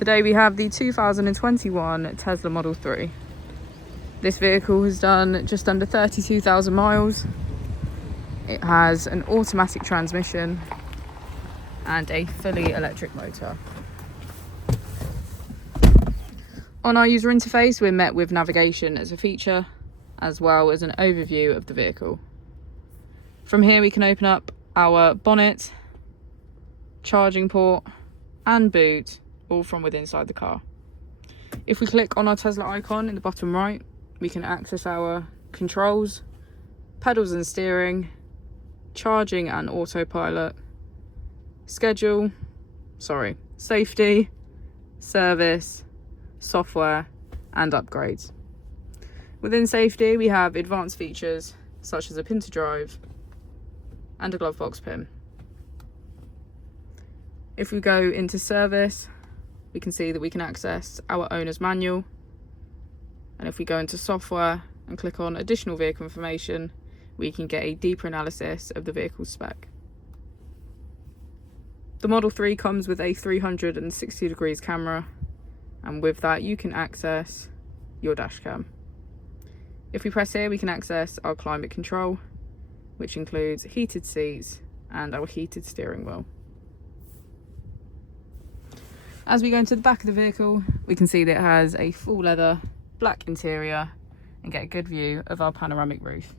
Today we have the 2021 Tesla Model 3. This vehicle has done just under 32,000 miles. It has an automatic transmission and a fully electric motor. On our user interface, we're met with navigation as a feature, as well as an overview of the vehicle. From here we can open up our bonnet, charging port and boot, all from within inside the car. If we click on our Tesla icon in the bottom right, we can access our controls, pedals and steering, charging and autopilot, safety, service, software and upgrades. Within safety we have advanced features such as a pin to drive and a glove box pin. If we go into service, we can see that we can access our owner's manual, and if we go into software and click on additional vehicle information, we can get a deeper analysis of the vehicle spec. The Model 3 comes with a 360 degrees camera, and with that you can access your dash cam. If we press here, we can access our climate control, which includes heated seats and our heated steering wheel. As we go into the back of the vehicle, we can see that it has a full leather black interior and get a good view of our panoramic roof.